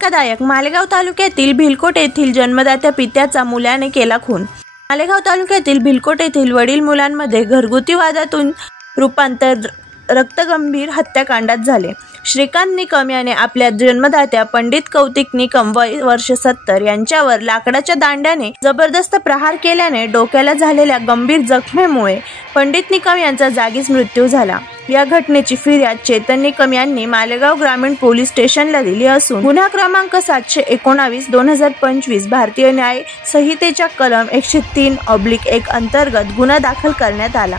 धक्कादायक. मालेगाव तालुक्यातील भिलकोट येथील जन्मदात्या पित्याचा मुलाने केला खून. मालेगाव तालुक्यातील भिलकोट येथील वडील मुलांमध्ये घरगुती वादातून रूपांतर रक्तगंभीर हत्याकांडात झाले. श्रीकांत निकम याने आपल्या जन्मदात्या पंडित कौतिक निकम वय वर्ष 70 यांच्यावर लाकडाच्या दांड्याने जबरदस्त प्रहार केल्याने डोक्याला झालेल्या गंभीर जखमेमुळे पंडित निकम यांचा जागीच मृत्यू झाला. या घटनेची फिर्याद चेतन निकम यांनी मालेगाव ग्रामीण पोलीस स्टेशनला दिली असून गुन्हा क्रमांक 719/2025 भारतीय न्याय संहितेच्या कलम 103/1 अंतर्गत गुन्हा दाखल करण्यात आला.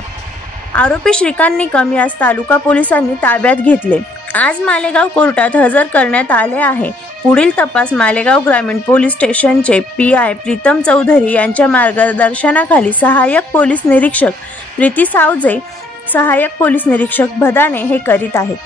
आरोपी श्रीकांत निकम यास तालुका पोलिसांनी ताब्यात घेतले. आज मालेगाव कोर्टात हजर करण्यात आले आहे. पुढील तपास मालेगाव ग्रामीण पोलीस स्टेशनचे PI प्रीतम चौधरी यांच्या मार्गदर्शनाखाली सहाय्यक पोलीस निरीक्षक प्रीती सावजे, सहाय्यक पोलीस निरीक्षक भदाने हे करीत आहेत.